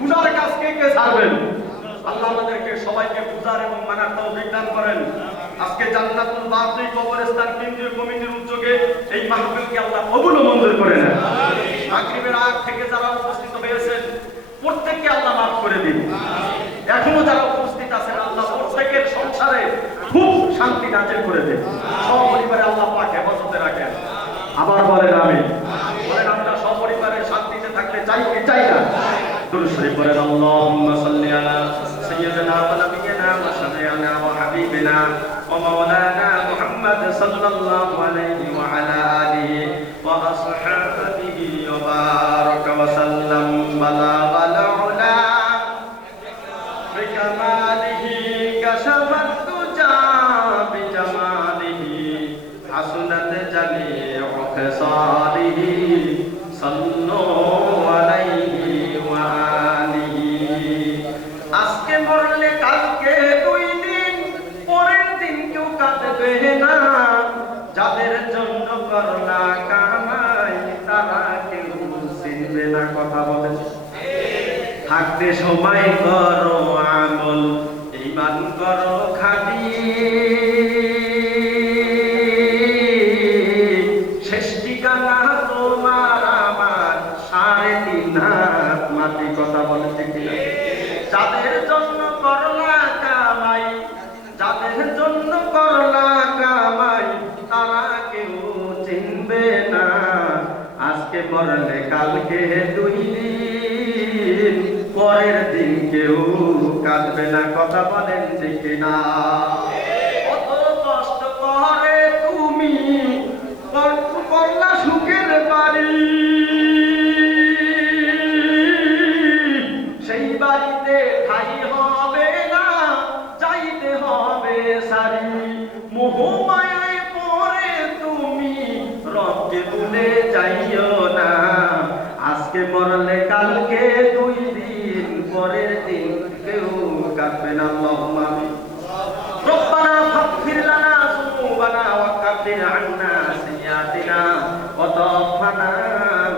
গুনার কাজ কে কে ছাড়বেন? আল্লাহ আমাদেরকে সবাইকে বুঝার এবং মানার তৌফিক দান করেন। আজকে জান্নাতুল বাকি কবরস্থান কেন্দ্রীয় কমিটির উদ্যোগে এই মাহফিলকে আল্লাহ কবুল ও মঞ্জুর করে নেন। মাগরিবের আগ থেকে যারা উপস্থিত হয়েছেন প্রত্যেককে আল্লাহ মাফ করে দিন। এখনো যারা উপস্থিত আছেন আল্লাহ প্রত্যেকের সংসারে খুব শান্তি নাজিল করে দেন। সপরিবারে আল্লাহ পাক হেফাজতে রাখেন। আবার বলেন আমিন। বলেন আমরা সপরিবারে শান্তিতে থাকতে চাই কি চাই না? দুরূদ শরীফ পড়েন। আল্লাহুম্মা সাল্লি আলা সাইয়্যিদিনা ওয়া নাবিয়িনা ওয়া শাফি'িনা ওয়া হাবিবিনা ওয়া মাওলানা মুহাম্মদ সাল্লাল্লাহু আলাইহি ওয়া আলা আলিহি ওয়া আসহাবিহি ওয়া বারাকা ওয়া সাল্লাম। বালাগাল উলা বিকামালিহি কাশাফাত তুজা বিজামালিহি হাসনাত জামিউ খিসালিহি সাল্লু আলাইহি ওয়া আলিহি। আজকে মরলে কালকে 2 দিন, পরের দিন কেউ কাঁদবে না। যাদের জন্য করলা কামাই তারা কেউ চিনবে না। কথা বলেন। থাকতে সময় করো আমল, ঈমান করো খাঁটি। শেষ ঠিকানা তোমার আমার 3.5 হাত মাটি। কথা বলে ঠিক না? যাদের জন্য করলা কামাই, যাদের জন্য করলা কামাই তারা কেউ চিনবে না। আজকে মরলে কালকে 2 দিন, পরের দিন কেউ কাঁদবে না। কথা বলেন ঠিক না? কত কষ্ট করে তুমি করলা সুখের বাড়ি, সেই বাড়িতে ঠাই হবে না, যাইতে হবে সারি। মোহমায়ায় পড়ে তুমি রবকে ভুলে যাইও না। আজকে মরলে কালকে 2 দিন, পরের দিন কেউ কাঁদবে না। আল্লাহুম্মা আমিন। রব্বানা ফাগফির লানা যুনুবানা ওয়া কাফির আন্না সাইয়্যাতিনা ওয়া তাওফানা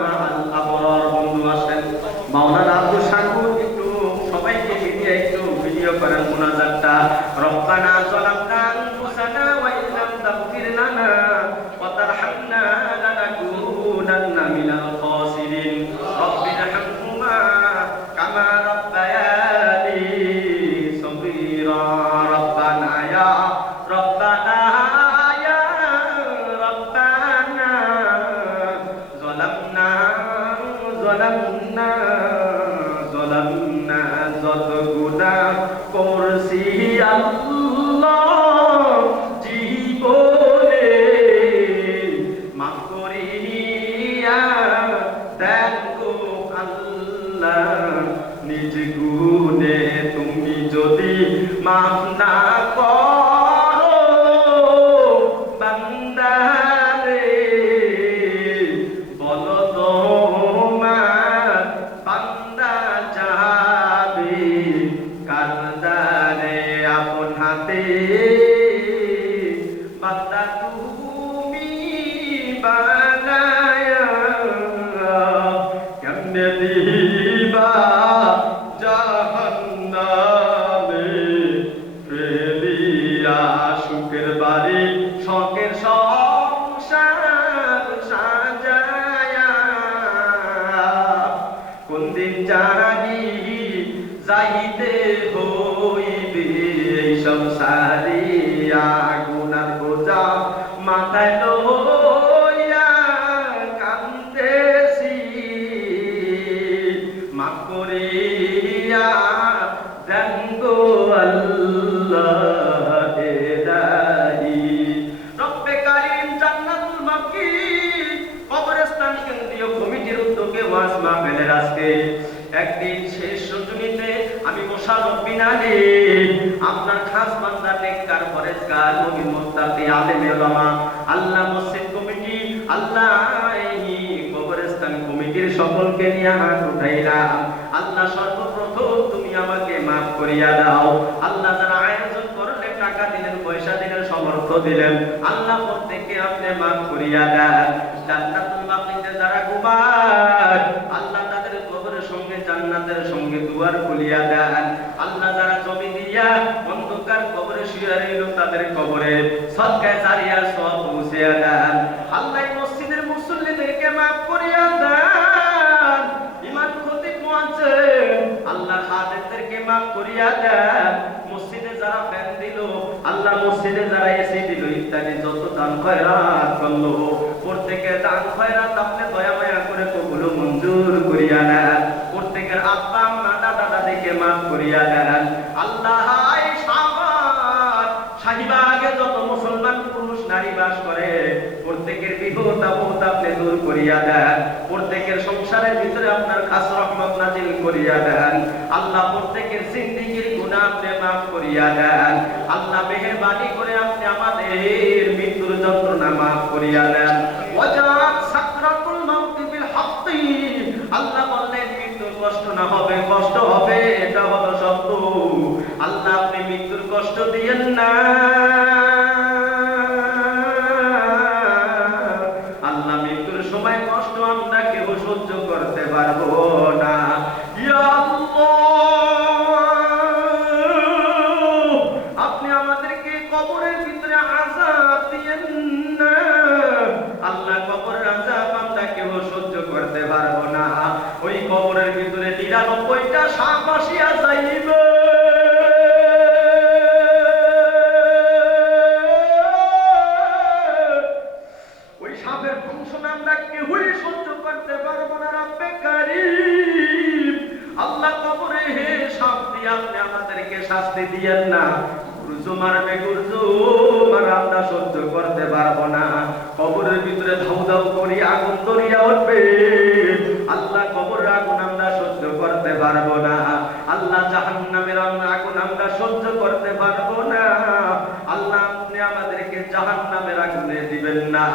মা'আল আবরার। বন্ধু আসেন মাওলানা আব্দুল শাকুর একটু সবাইকে নিয়ে একটু ভিডিও করেন মুনাজাতটা। রব্বানা যালামনা আনফুসানা ওয়া ইল্লাম তাগফির লানা ওয়া তারহামনা লানাকুনান্না মিনাল খাসিরিন। রব্বিরহামহুমা কামা রাব্বায়ানি সগীরা। রব্বানা ইয়া রব্বানা ইয়া রব্বানা যালামনা যত গুনাহ করছি আল্লাহ জীবনে মাফ করিয়া দেন গো আল্লাহ। নিজ গুণে তুমি যদি মাফ না করো বান্দারে, বলো তোমার বান্দা যাবে কারদারে আপন হাতে। বান্দা তুমি বানায়া কেমনে দিবা জাহান্নামে ফেলিয়া সুখের বাড়ি শখের সংসার সাজায়া। কোন দিন জানি যাইতে হইবে এই সংসারিয়া, গুনার বোঝা মাথায় লইয়া কান্দেছি। মাফ করিয়া দেন গো আল্লাহ এদাই। রব্বে কারীম জান্নাতুল বাকি কবরস্থান কেন্দ্রীয় কমিটির উদ্যোগে ওয়াজ মাহফিলের আজকে একদিন শেষ রজনীতে আমি মোশাররফ বিনালে আপনার খাস বান্দা নেককার পরেজগার মুমিন মুত্তাকি আলেম উলামা আল্লাহ মসজিদ কমিটি আল্লাহ এই কবরস্থান কমিটির সকলকে নিয়ে হাত উঠাইলাম। আল্লাহ সর্বপ্রথম তুমি আমাকে মাফ করিয়া দাও। আল্লাহ যারা আয়োজন করলেন, টাকা দিলেন, পয়সা দিলেন, সমর্থ দিলেন, আল্লাহ প্রত্যেককে আপনি মাফ করিয়া দেন। জান্নাতুল বাকিতে যারা ঘুমায় আল্লাহ তাদের কবরের সঙ্গে জান্নাতের সঙ্গে দুয়ার খুলিয়া দেন। আল্লাহ যারা জমি দিয়া অন্ধকার কবরে শুয়ে রইল তাদের কবরে সদকায়ে জারিয়ার সওয়াব পৌঁছিয়া দেন। আল্লাহ মসজিদের মুসল্লিদেরকে মাফ করিয়া দেন। ইমাম খতিব মুয়াজ্জিন আল্লাহ খাদেমদেরকে মাফ করিয়া দেন। মসজিদে যারা ফ্যান দিল আল্লাহ, মসজিদে যারা এসি দিল ইত্যাদি যত দান খয়রাত করলো প্রত্যেকের দান খয়রাত আপনি দয়া মায়া করে কবুল মঞ্জুর করিয়া নেন। প্রত্যেকের আব্বা আম্মা দাদা দাদিকে মাফ করিয়া দেন। আল্লাহ এই শাহীবাগে যত মুসলমান পুরুষ নারী বাস করে প্রত্যেকের বিপদ আপদ আপনি দূর করিয়া দেন। প্রত্যেকের সংসারের ভিতরে আপনার খাস রহমত নাজিল করিয়া দেন। আল্লাহ প্রত্যেকের জিন্দেগীর গুনাহ আপনি মাফ করিয়া দেন। আল্লাহ মেহেরবানি করে আপনি আমাদের মৃত্যুর যন্ত্রণা মাফ করিয়া দেন। ওয়াজাত সাকরাতুল মাউত বিল হাক্কি, আল্লাহ বললেন মৃত্যুর কষ্ট না হবে, কষ্ট হবে, এটা হলো সত্য। আল্লাহ আপনি মৃত্যুর কষ্ট দিয়েন না। আল্লাহ মৃত্যুর সময় কষ্ট আমরা কেউ সহ্য করতে পারবো না। ইয়া আল্লাহ, আপনি আমাদেরকে কবরের ভিতরে আযাব দিয়েন না। আল্লাহ কবরের আযাব আমরা কেউ সহ্য করতে পারবো না। ওই কবরের ভিতরে ৯৯টা সাপ আসিয়া যাইবে। ওই সাপের দংশন আমরা কেউই সহ্য করতে পারবো না। রব্বে কারীম, আল্লাহ কবরে হে সাপ দিয়ে আপনি আমাদেরকে শাস্তি দিয়েন না। গুরজু মারবে, গুরজু মারা আমরা সহ্য করতে পারবো না। কবরের ভিতরে ধাউ ধাউ করি আগুন দরিয়া উঠবে। আল্লাহ কবরের আগুন আমরা সহ্য করতে পারবো না। আল্লাহ জাহান্নামের আগুন আমরা সহ্য করতে পারবো না। আল্লাহ আপনি আমাদেরকে জাহান্নামের আগুনে দিবেন না।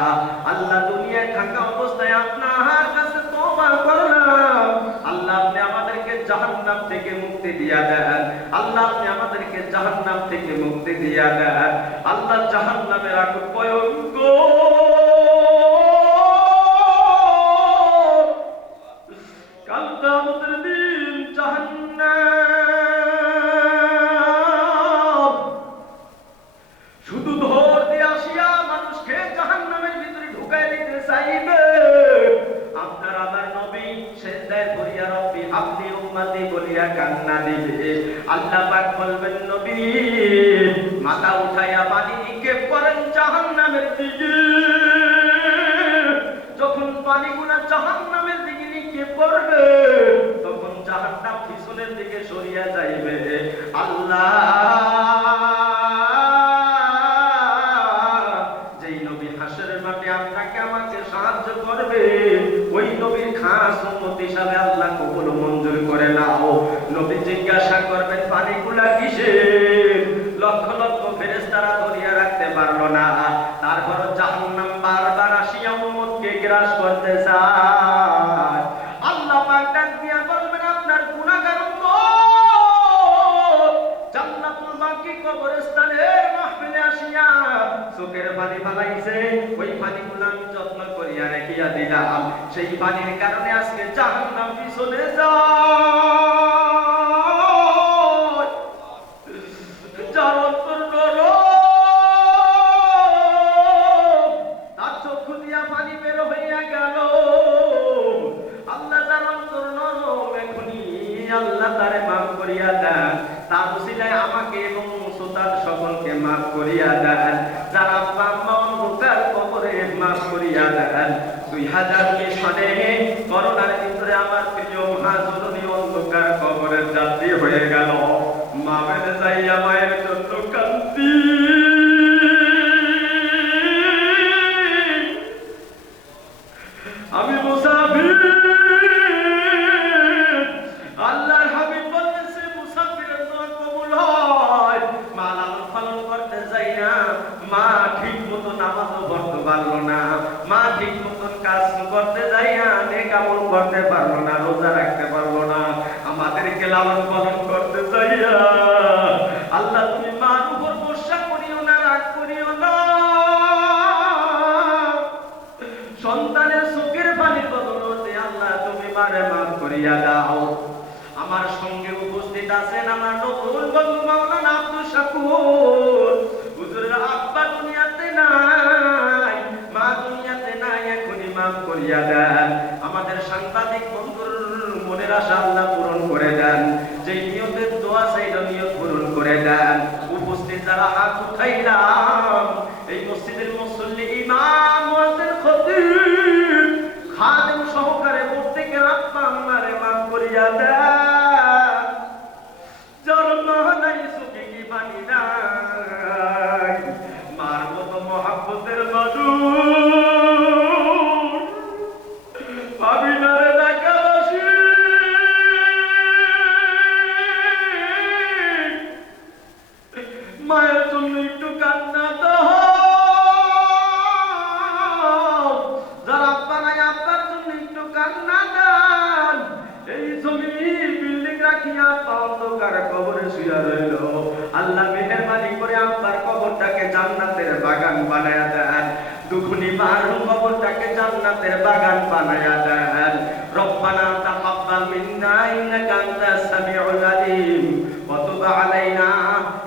আল্লাহ দুনিয়ায় থাকা অবস্থায় আপনার কাছে তওবা করলাম। আল্লাহ আপনি আমাদেরকে জাহান্নাম থেকে মুক্তি দিয়া দেন। আল্লাহ আপনি আমাদেরকে জাহান্নাম থেকে মুক্তি দিয়া দেন। আল্লাহ জাহান্নামের আগুন ভয়ঙ্কর, কাল কিয়ামতের দিন জাহান্নাম শুধু ধর দিয়ে আসিয়া মানুষকে জাহান্নামের ভিতরে ঢুকাই দিতে চাইবে। আপনার আমার নবী সেজদায় পড়িয়া রব্বি হাবলি উম্মতি বলিয়া কান্না দিবে। আল্লাহ পাক বলবেন নবী মাথা উঠাইয়া পানি নিক্ষেপ করেন জাহান্নামের দিকে। যখন পানিগুলা জাহান্নামের দিকে নিক্ষেপ করবে তখন জাহান্নাম পিছনের দিকে সরিয়া যাইবে। আল্লাহ যেই নবী হাসরের মাঠে আপনাকে আমাকে সাহায্য করবে ওই নবীর খাস উম্মত হিসাবে আল্লাহ কবুল মঞ্জুর করে নাও। নবী জিজ্ঞাসা করবেন পানিগুলা কিসের? লক্ষ লক্ষ ফেরেশতারা ধরিয়া রাখতে পারলো না। তারপর জাহান্নাম বারবার আসিয়া উম্মতকে গ্রাস করতে চায়। আল্লাহ পাক ডাক দিয়া বলবেন আপনার গুনাহগার উম্মত জান্নাতুল বাকি কবরস্থানের মাহফিলে আসিয়া চোখের পানি ফালাইছে। ওই পানিগুলো আমি যত্ন করিয়া রেখিয়া দিলাম। সেই পানির কারণে আজকে জাহান্নাম পিছনে যায়। যার অন্তর নরম, তার চক্ষু দিয়া পানি বের হইয়া গেল। আল্লাহ যার অন্তর নরম এখনই আল্লাহ তারে মাফ করিয়া দেন। তার উসিলায় আমাকে এবং শ্রোতার সকলকে মাফ করিয়া দেন। যারা আব্বা আম্মা অন্ধকার কবরে মাফ করিয়া দেন। 2000 সনে করোনার ভিতরে আমার প্রিয় মহাজননী অন্ধকার কবরের যাত্রী হয়ে গেল। মা বেঁধে যাইয়া মায়ের জন্য কান্দি। আমি মুসাফির। আল্লাহর হাবিব বলেছে মুসাফিরের দোয়া কবুল হয়। মা লালন পালন করতে যাই না, মা ঠিক মতো নামাজও পড়তে পারলো না, মা ঠিক মতন কাজ করতে যাই না, নেক আমল করতে পারলো না, রোজা রাখতে পারলো না। আমাদেরকে লালন পালন করতে যাইয়া আল্লাহ তুমি মার উপর বর্ষা করিও না, রাগ করিও না। সন্তানের চোখের পানির বদলে আল্লাহ তুমি মারে মাফ করিয়া দাও। আমার সঙ্গে উপস্থিত আছেন আমার নতুন বন্ধু মাওলানা আব্দুল শাকুর। হুজুরের আব্বা দুনিয়াতে নাই, মা দুনিয়াতে নাই, এখনই মাফ করিয়া দেন। আমাদের সাংবাদিক বন্ধুর মনের আশা আল্লাহ পূরণ করে দেন। যে নিয়তের দোয়া সেইটা নিয়ত পূরণ করে দেন। উপস্থিত যারা হাত উঠাইলাম, এই মসজিদের মুসল্লি, ইমাম, মুয়াজ্জিন, খতিব, খাদেম সহকারে প্রত্যেকের আত্মা আল্লাহরে মাফ করিয়া দেন। যার মা নাই সুখে কি বাণী নাই, মার মতো মহাব্বতের মানুষ ভাবিনারে ঢাকাবাসী, মায়ের জন্য একটু কান্না দাও। যারা আব্বা নাই আব্বার জন্য একটু কান্না দেন। এই জমি বিল্ডিং রাখিয়া আব্বা অন্ধকার কবরে শুয়া রইল। আল্লাহ মেহেরবানি করে আব্বার কবরটাকে জান্নাতের বাগান বানায়া দেন। দুখুনি মার কবরটাকে জান্নাতের বাগান বানায়া দেন। রব্বানা তাকাব্বাল মিন্না ইন্নাকা আনতাস সামিউল আলিম ওয়া তুব আলাইনা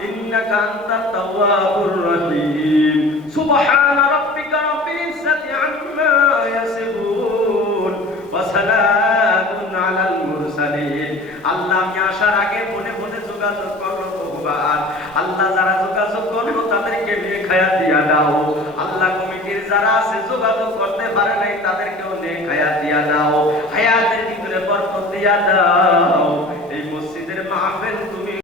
ইন্নাকা আনতাত তাওয়াবুর রহিম। সুবহানা রাব্বিকা রাব্বিল ইজ্জাতি আম্মা ইয়াসিফুন ওয়া সালামুন আলাল মুরসালিন। আল্লাহ, আমি আসার আগে মনে মনে যোগাযোগ করলো বহুবার। আল্লাহ, যারা যোগাযোগ করলো তাদেরকে নিয়ে খায়া দিয়া দাও। আল্লাহ, কমিটির যারা আছে যোগাযোগ করতে পারে নাই তাদেরকেও নিয়ে খায়া দিয়া দাও। হায়াতের ভিতরে বরকত দিয়া দাও।